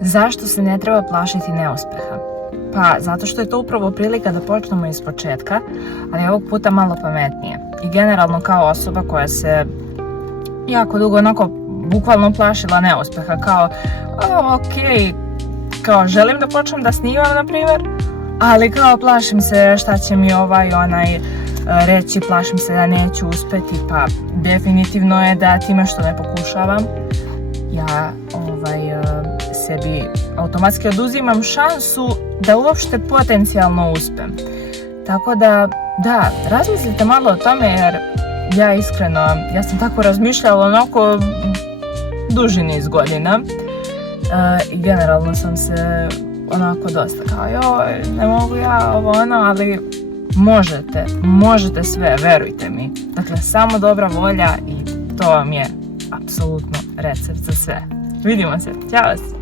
Zašto se ne treba plašiti neuspeha? Pa zato što je to upravo prilika da počnemo iz početka, ali ovog puta malo pametnije. I generalno kao osoba koja se jako dugo onako bukvalno plašila neuspeha, kao kao želim da počnem da snimam na primjer, ali kao plašim se šta će mi ovaj onaj reći, plašim se da neću uspeti, pa definitivno je da time što ne pokušavam ja sebi automatski oduzimam šansu da uopšte potencijalno uspem. Tako da, razmislite malo o tome jer ja sam tako razmišljala onako duži niz godina i generalno sam se onako dosta kao ne mogu ja ali možete sve, verujte mi. Dakle, samo dobra volja i to vam je apsolutno recept za sve. Vidimo se, ćao!